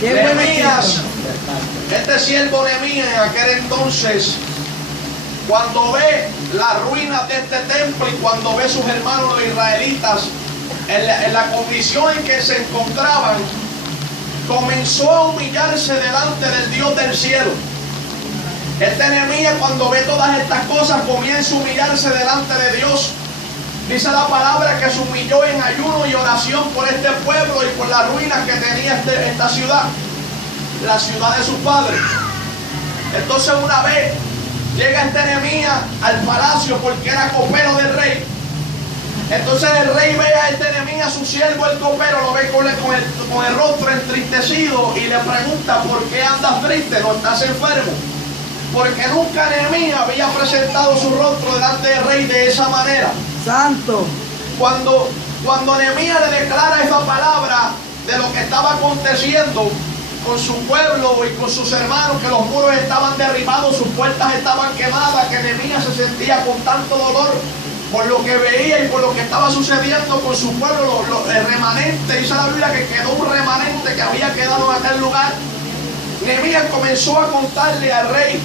Nehemías, este siervo Nehemías en aquel entonces, cuando ve las ruinas de este templo y cuando ve sus hermanos los israelitas en la condición en que se encontraban, comenzó a humillarse delante del Dios del cielo. Este Nehemías, cuando ve todas estas cosas, comienza a humillarse delante de Dios. Dice la palabra que se humilló en ayuno y oración por este pueblo y por las ruinas que tenía esta ciudad, la ciudad de sus padres. Entonces una vez llega este Nehemías al palacio porque era copero del rey. Entonces el rey ve a este Nehemías, su siervo el copero, lo ve con el rostro entristecido y le pregunta: ¿por qué andas triste? ¿No estás enfermo? Porque nunca Nehemías había presentado su rostro delante del rey de esa manera. Santo. Cuando Nehemías le declara esa palabra de lo que estaba aconteciendo con su pueblo y con sus hermanos, que los muros estaban derribados, sus puertas estaban quemadas, que Nehemías se sentía con tanto dolor por lo que veía y por lo que estaba sucediendo con su pueblo, el remanente, dice la Biblia que quedó un remanente que había quedado en aquel lugar. Nehemías comenzó a contarle al rey,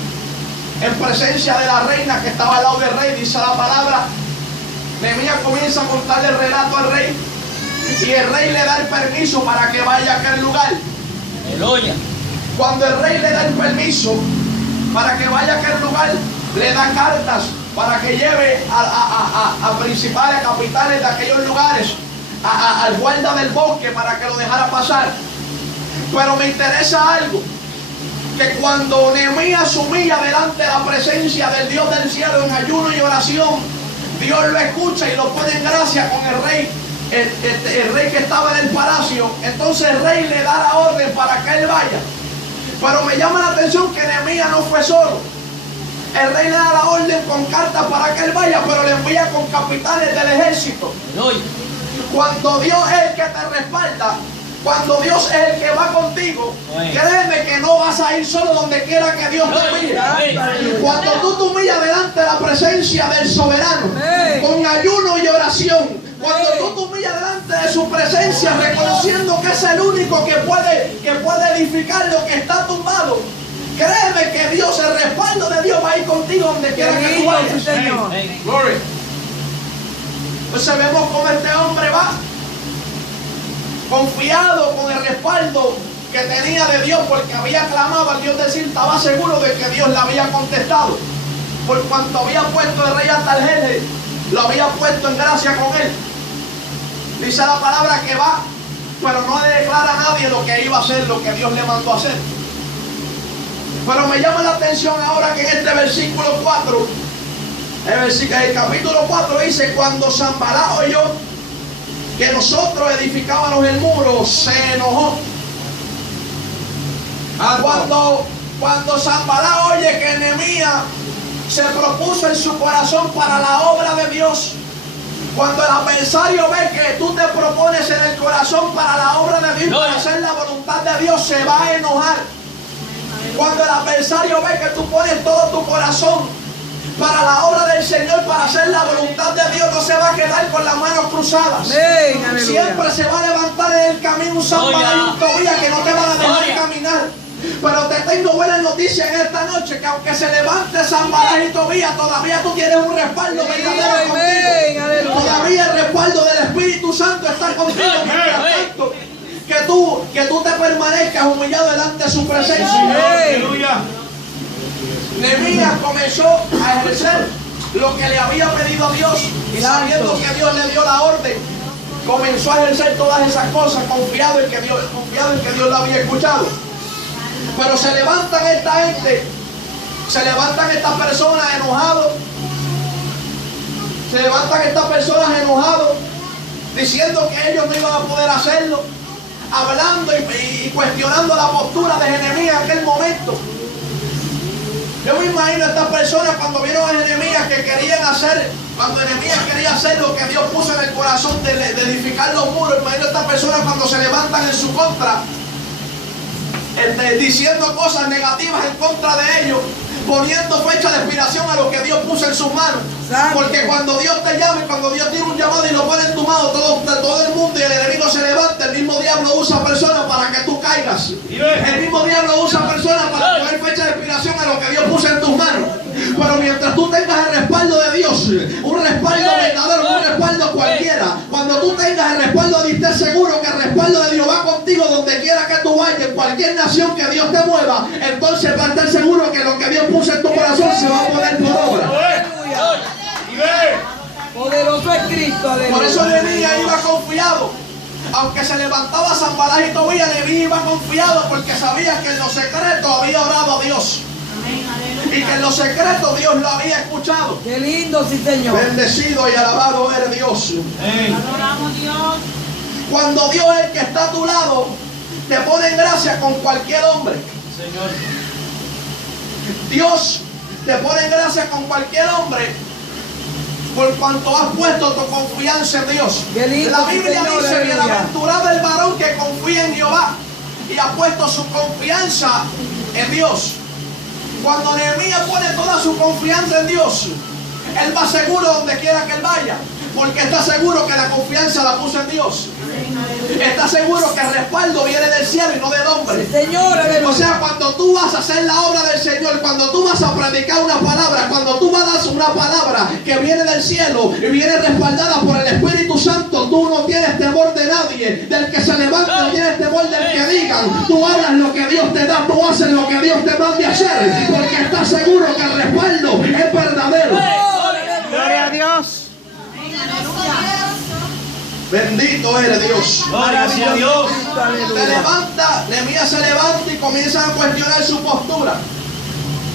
en presencia de la reina que estaba al lado del rey, dice la palabra. Nehemías comienza a contarle el relato al rey y el rey le da el permiso para que vaya a aquel lugar. Aleluya. Cuando el rey le da el permiso para que vaya a aquel lugar, le da cartas para que lleve a principales, a capitanes de aquellos lugares, al guarda del bosque para que lo dejara pasar. Pero me interesa algo, que cuando Nehemías se humilla delante de la presencia del Dios del cielo en ayuno y oración, Dios lo escucha y lo pone en gracia con el rey, el rey que estaba en el palacio. Entonces el rey le da la orden para que él vaya. Pero me llama la atención que Nehemías no fue solo. El rey le da la orden con cartas para que él vaya, pero le envía con capitanes del ejército. Cuando Dios es el que te respalda, cuando Dios es el que va contigo, créeme que no vas a ir solo donde quiera que Dios te mire. Cuando tú te humillas delante de la presencia del soberano, con ayuno y oración, cuando tú te humillas delante de su presencia, reconociendo que es el único que puede edificar lo que está tumbado, créeme que Dios, el respaldo de Dios va a ir contigo donde quiera que tú vayas. Gloria. Entonces vemos cómo este hombre va confiado con el respaldo que tenía de Dios, porque había clamado al Dios del cielo, estaba seguro de que Dios le había contestado, por cuanto había puesto el rey Artajerjes, lo había puesto en gracia con él. Dice la palabra que va, pero no le declara a nadie lo que iba a hacer, lo que Dios le mandó a hacer. Pero me llama la atención ahora que en este versículo 4, el capítulo 4 dice: cuando Sanballat oyó que nosotros edificábamos el muro, se enojó. Cuando Sanballat oye que Nehemías se propuso en su corazón para la obra de Dios, cuando el adversario ve que tú te propones en el corazón para la obra de Dios, para hacer la voluntad de Dios, se va a enojar. Cuando el adversario ve que tú pones todo tu corazón para la obra del Señor, para hacer la voluntad de Dios, no se va a quedar con las manos cruzadas. Siempre se va a levantar en el camino un Sanballat y un Tobías que no te van a dejar caminar. Pero te tengo buenas noticias en esta noche, que aunque se levante Sanballat y Tobías, todavía tú tienes un respaldo verdadero contigo. Todavía el respaldo del Espíritu Santo está contigo. Mientras tanto, que tú te permanezcas humillado delante de su presencia. Nehemías comenzó a ejercer lo que le había pedido a Dios, y sabiendo que Dios le dio la orden, comenzó a ejercer todas esas cosas, confiado en que Dios lo había escuchado. Pero se levantan esta gente, se levantan estas personas enojados, diciendo que ellos no iban a poder hacerlo, hablando y cuestionando la postura de Nehemías en aquel momento. Yo me imagino a estas personas cuando vieron a Nehemías que querían hacer, cuando Nehemías quería hacer lo que Dios puso en el corazón de edificar los muros. Imagino a estas personas cuando se levantan en su contra, diciendo cosas negativas en contra de ellos, poniendo fecha de expiración a lo que Dios puso en sus manos. Porque cuando Dios te llama y cuando Dios tiene un llamado y lo pone en tu mano, todo el mundo y el enemigo se levanta, el mismo diablo El mismo diablo usa personas para poner fecha de expiración a lo que Dios puso en tus manos. Pero mientras tú tengas el respaldo de Dios, un respaldo verdadero, un respaldo cualquiera, cuando tú tengas el respaldo de Dios, estés seguro que el respaldo de Dios va contigo donde quiera que tú vayas, en cualquier nación que Dios te mueva, entonces va a estar seguro que lo que Dios puso en tu corazón se va a poner por obra. Poderoso es Cristo, aleluya. Por eso Nehemías iba confiado. Aunque se levantaba Sanballat y Tobías, Nehemías iba confiado porque sabía que en los secretos había orado a Dios. Y que en los secretos Dios lo había escuchado. Qué lindo, sí, Señor. Bendecido y alabado eres Dios. Adoramos Dios. Cuando Dios es el que está a tu lado, te pone en gracia con cualquier hombre. Señor. Dios te pone en gracia con cualquier hombre por cuanto has puesto tu confianza en Dios. Qué lindo, La Biblia Señor, dice: aleluya. bienaventurado el varón que confía en Jehová y ha puesto su confianza en Dios. Cuando Nehemías pone toda su confianza en Dios, él va seguro donde quiera que él vaya, porque está seguro que la confianza la puso en Dios. Está seguro que el respaldo viene del cielo y no del hombre. Señor, aleluya. O sea, cuando tú vas a hacer la obra del Señor, cuando tú vas a predicar una palabra, cuando tú vas a dar una palabra que viene del cielo y viene respaldada por el Espíritu Santo, tú no tienes temor de nadie, del que se levanta, no tienes temor del que digan. Tú hablas lo que Dios te da, tú haces lo que Dios te mande a hacer, porque estás seguro que el respaldo es verdadero. Gloria a Dios. Bendito eres Dios. Gloria a Dios. Se levanta, Nehemías se levanta y comienzan a cuestionar su postura.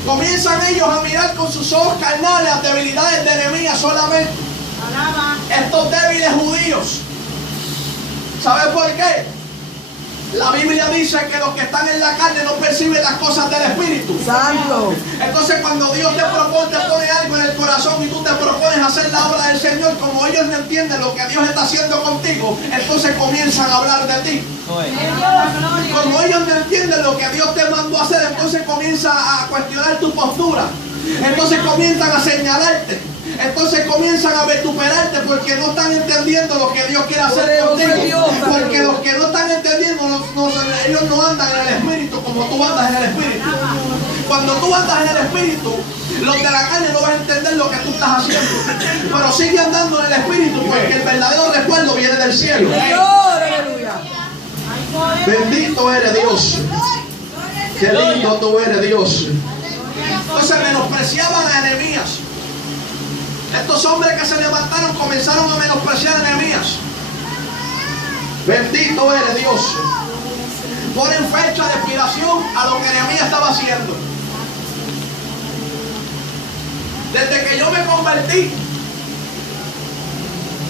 Comienzan ellos a mirar con sus ojos carnales las debilidades de Nehemías solamente. Alaba. Estos débiles judíos. ¿Sabes por qué? La Biblia dice que los que están en la carne no perciben las cosas del Espíritu. Santo. Entonces cuando Dios te propone, te pone algo en el corazón y tú te propones hacer la obra del Señor, como ellos no entienden lo que Dios está haciendo contigo, entonces comienzan a hablar de ti. Como ellos no entienden lo que Dios te mandó a hacer, entonces comienzan a cuestionar tu postura. Entonces comienzan a señalarte. Entonces comienzan a vituperarte porque no están entendiendo lo que Dios quiere hacer contigo. Porque los que no están entendiendo, ellos no andan en el Espíritu como tú andas en el Espíritu. Cuando tú andas en el Espíritu, los de la carne no van a entender lo que tú estás haciendo. Pero sigue andando en el Espíritu porque el verdadero respaldo viene del cielo. Señor, aleluya. Bendito eres Dios. Qué lindo tú eres Dios. Entonces menospreciaban a Nehemías. Estos hombres que se levantaron comenzaron a menospreciar a Nehemías. Bendito eres Dios. Ponen fecha de expiración a lo que Nehemías estaba haciendo. Desde que yo me convertí,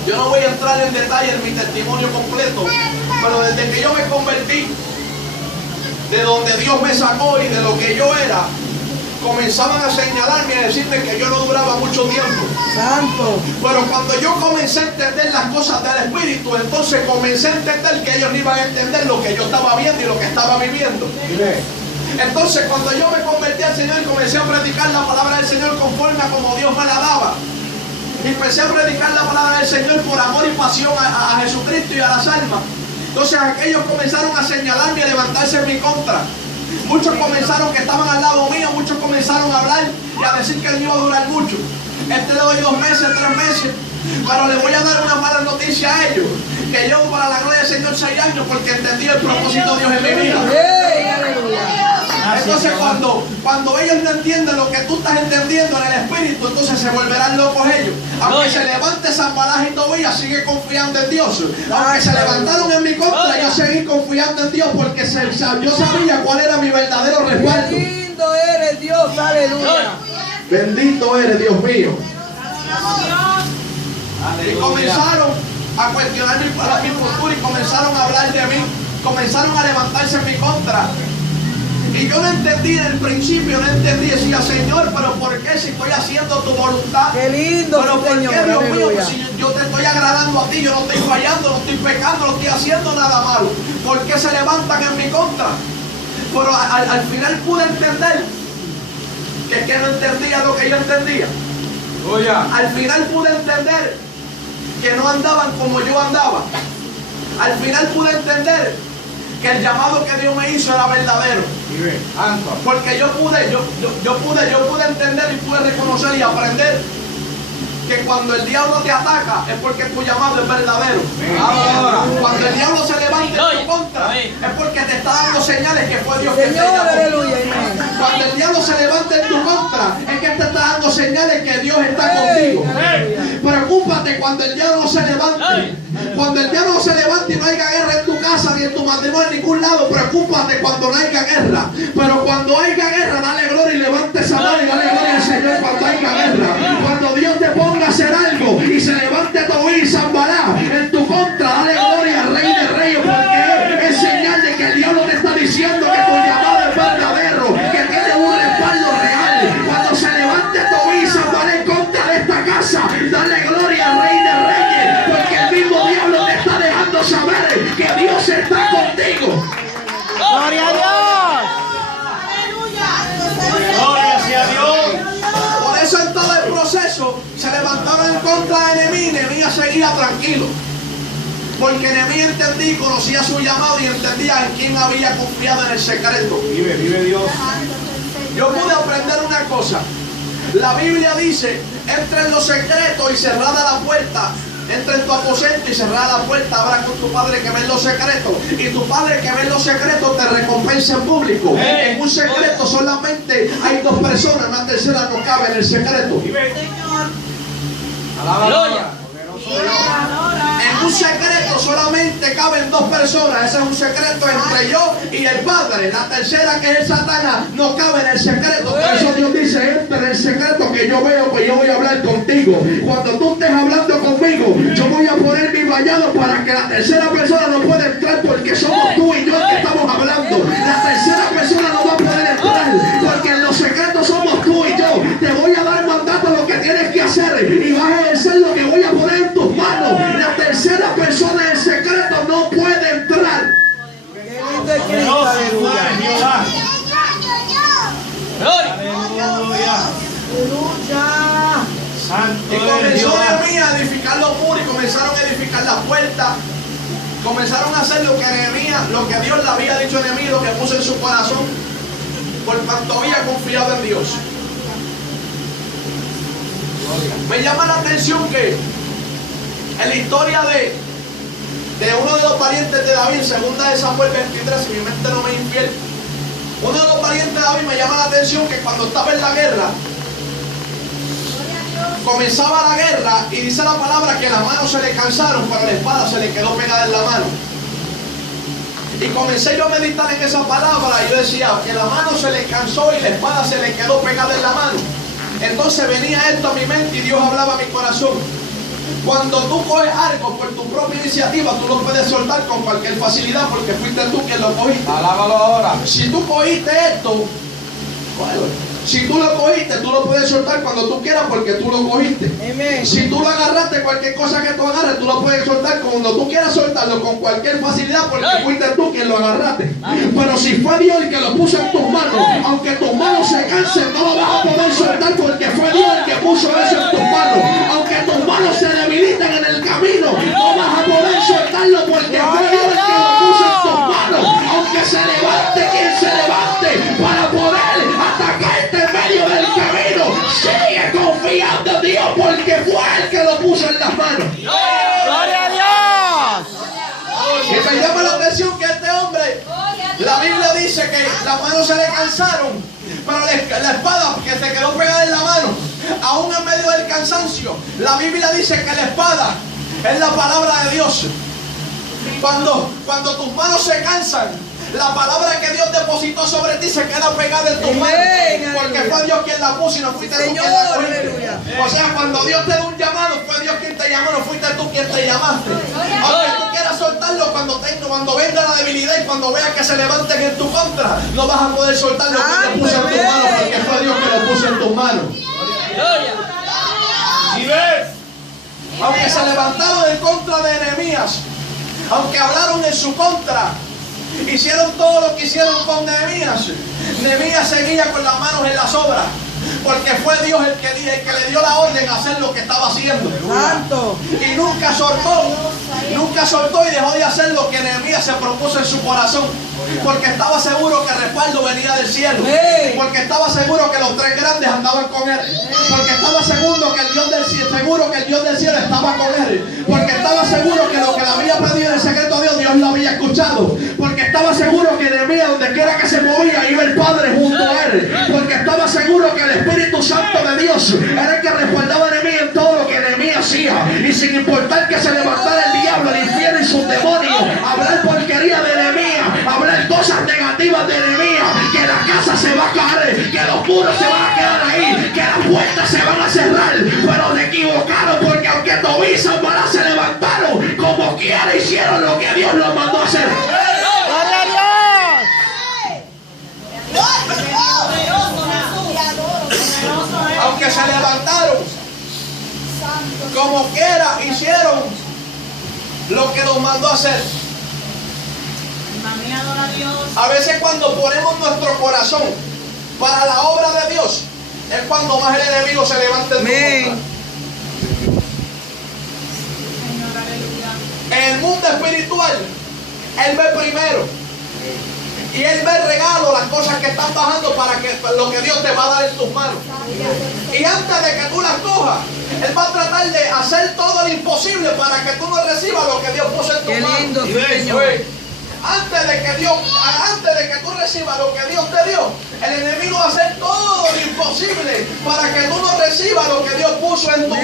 yo no voy a entrar en detalle en mi testimonio completo, pero desde que yo me convertí, de donde Dios me sacó y de lo que yo era, comenzaban a señalarme y a decirme que yo no duraba mucho tiempo. Santo. Pero cuando yo comencé a entender las cosas del Espíritu, entonces comencé a entender que ellos no iban a entender lo que yo estaba viendo y lo que estaba viviendo. Entonces cuando yo me convertí al Señor y comencé a predicar la palabra del Señor conforme a como Dios me la daba, y empecé a predicar la palabra del Señor por amor y pasión a Jesucristo y a las almas, entonces aquellos comenzaron a señalarme y a levantarse en mi contra. Muchos comenzaron que estaban al lado mío, muchos comenzaron a hablar y a decir que no iba a durar mucho. Le doy 2 meses, 3 meses, pero le voy a dar una mala noticia a ellos, que llevo para la gloria del Señor 6 años porque entendí el propósito de Dios en mi vida. ¡Ey, aleluya! Entonces cuando ellos no entienden lo que tú estás entendiendo en el Espíritu, entonces se volverán locos ellos. Aunque se levante Sanballat y Tobías, sigue confiando en Dios. Aunque se levantaron en mi contra, yo seguí confiando en Dios porque yo sabía cuál era mi verdadero ¡Qué respaldo. lindo eres Dios! ¡Aleluya! Bendito eres, Dios mío. Y Aleluya. comenzaron a cuestionar mi postura y comenzaron a hablar de mí. Comenzaron a levantarse en mi contra. Y yo no entendí en el principio, no entendí. Decía, Señor, pero ¿por qué si estoy haciendo tu voluntad? ¡Qué lindo, Pero ¿por Señor! qué, Dios mío? ¡Aleluya! Si yo te estoy agradando a ti, yo no estoy fallando, no estoy pecando, no estoy haciendo nada malo. ¿Por qué se levantan en mi contra? Pero al final pude entender que no entendía lo que yo entendía. Al final pude entender que no andaban como yo andaba. Al final pude entender que el llamado que Dios me hizo era verdadero. Porque yo pude entender y pude reconocer y aprender que cuando el diablo te ataca es porque tu llamado es verdadero. Ahora, cuando el diablo se levanta en tu contra es porque te está dando señales que fue Dios que te Señor, llamó. aleluya, amén. Cuando el diablo se levanta en tu contra es que te está dando señales que Dios está contigo. Preocúpate cuando el diablo se levante. Cuando el diablo se levante y no haya guerra en tu casa ni en tu matrimonio en ningún lado, preocúpate cuando no haya guerra. Pero cuando haya guerra, dale gloria y levante esa mano y dale gloria al Señor cuando haya guerra. Cuando Dios te ponga a hacer algo y se levante Tobí y Zambalá en tu contra, dale gloria al Rey de Reyes, porque es señal de que el diablo te está diciendo que tu llamado es verdadero, que tiene un respaldo real. Cuando se levante Tobí y Zambalá en contra de esta casa, dale gloria al Rey de Reyes, porque el mismo diablo te está dejando saber que Dios está contigo. ¡Gloria a Dios! ¡Gloria sea a Dios! Por eso en todo el proceso se levantaron en contra de Nehemías y Nehemías seguía tranquilo. Porque Nehemías entendía y conocía su llamado y entendía en quién había confiado en el secreto. Vive Dios. Yo pude aprender una cosa. La Biblia dice, entra en los secretos y cerrada la puerta. Entra en tu aposento y cerrada la puerta. Habla con tu padre que ve en los secretos. Y tu padre que ve en los secretos te recompensa en público. En un secreto solamente hay dos personas. Una tercera no cabe en el secreto. Aleluya. En un secreto solamente caben dos personas. Ese es un secreto entre yo y el Padre. La tercera, que es Satanás, no cabe en el secreto. Por eso Dios dice, entra en el secreto que yo veo, que yo voy a hablar contigo. Cuando tú estés hablando conmigo, yo voy a poner mi vallado para que la tercera persona no pueda entrar, porque somos tú y yo que estamos hablando. La tercera persona no va a poder entrar, porque en los secretos somos tú y yo. Te voy a dar mandato lo que tienes que hacer y vas a ejercer lo que voy a poner en tus manos. La tercera persona del secreto no puede entrar. Qué lindo es Cristo, aleluya. Aleluya. Santo Y es comenzó Jehová. Nehemías a edificar los muros y comenzaron a edificar las puertas. Comenzaron a hacer lo que Nehemías, lo que Dios le había dicho a Nehemías, lo que puso en su corazón, por cuanto había confiado en Dios. Me llama la atención que en la historia de uno de los parientes de David, segunda de Samuel 23, si mi mente no me es infiel, uno de los parientes de David, me llama la atención que cuando estaba en la guerra, comenzaba la guerra y dice la palabra que las manos se le cansaron, pero la espada se le quedó pegada en la mano. Y comencé yo a meditar en esa palabra y yo decía que la mano se le cansó y la espada se le quedó pegada en la mano. Entonces venía esto a mi mente y Dios hablaba a mi corazón. Cuando tú coges algo por tu propia iniciativa, tú lo puedes soltar con cualquier facilidad porque fuiste tú quien lo cogiste. Alábalo ahora. Si tú cogiste esto, si tú lo cogiste, tú lo puedes soltar cuando tú quieras porque tú lo cogiste. Amén. Si tú lo agarraste, cualquier cosa que tú agarres, tú lo puedes soltar cuando tú quieras soltarlo con cualquier facilidad porque fuiste tú quien lo agarraste. Pero si fue Dios el que lo puso en tus manos, aunque tus manos se cansen, no lo vas a poder soltar porque fue Dios el que puso eso en tus manos. Aunque tus manos se debiliten en el camino, no vas a poder soltarlo porque fue Dios el que lo puso en tus manos. Aunque se levante quien se levante para poder atacarte en medio del camino, sigue confiando en Dios porque fue Él que lo puso en las manos. ¡Gloria a Dios! Y me llama la atención que este hombre, la Biblia dice que las manos se le cansaron, pero la espada que se quedó pegada en la mano, aún en medio del cansancio, la Biblia dice que la espada es la palabra de Dios. Cuando tus manos se cansan, la palabra que Dios depositó sobre ti se queda pegada en tus manos, porque fue Dios quien la puso y no fuiste tú quien la cogiste. Aleluya. O sea, cuando Dios te da un llamado, fue Dios quien te llamó, no fuiste tú quien te llamaste. Aunque tú quieras soltarlo cuando venga la debilidad y cuando veas que se levanten en tu contra, no vas a poder soltar lo que te puso en tus manos, porque fue Dios que lo puso en tus manos. ¿Sí ves? Aunque se levantaron en contra de Nehemías, aunque hablaron en su contra, hicieron todo lo que hicieron con Nehemías, Nehemías seguía con las manos en las obras. Porque fue Dios el que le dio la orden a hacer lo que estaba haciendo. Santo. Y nunca soltó y dejó de hacer lo que Nehemías se propuso en su corazón. Porque estaba seguro que el respaldo venía del cielo. Porque estaba seguro que los tres grandes andaban con él. Porque estaba seguro que el Dios del cielo estaba con él. Porque estaba seguro que lo que le había pedido en secreto a Dios, Dios lo había escuchado. Porque estaba seguro que Nehemías, donde quiera que se movía, iba el Padre junto a él. Porque estaba seguro que el Espíritu Santo de Dios era el que respaldaba a Nehemías en todo lo que Nehemías hacía. Y sin importar que se levantara el diablo, el infierno y sus demonios, hablar porquería de Nehemías, hablar cosas negativas de Nehemías, que la casa se va a caer, que los muros se van a quedar ahí, que las puertas se van a cerrar. Pero se equivocaron, porque aunque Tobías y Sanballat se levantaron, como quiera hicieron lo que Dios los mandó a hacer. ¡Gloria a Dios! Aunque se levantaron, como quiera hicieron lo que nos mandó a hacer. Mami, adora a Dios. A veces cuando ponemos nuestro corazón para la obra de Dios, es cuando más el enemigo se levanta en tu contra. Señor, aleluya. En el mundo espiritual, Él ve primero. Y Él ve el regalo, las cosas que están bajando para lo que Dios te va a dar en tus manos. Y antes de que tú las cojas, Él va a tratar de hacer todo lo imposible para que tú no recibas lo que Dios puso en tus Qué manos. lindo, Señor. Pues, antes de que tú recibas lo que Dios te dio, el enemigo va a hacer todo lo imposible para que tú no recibas lo que Dios puso en tu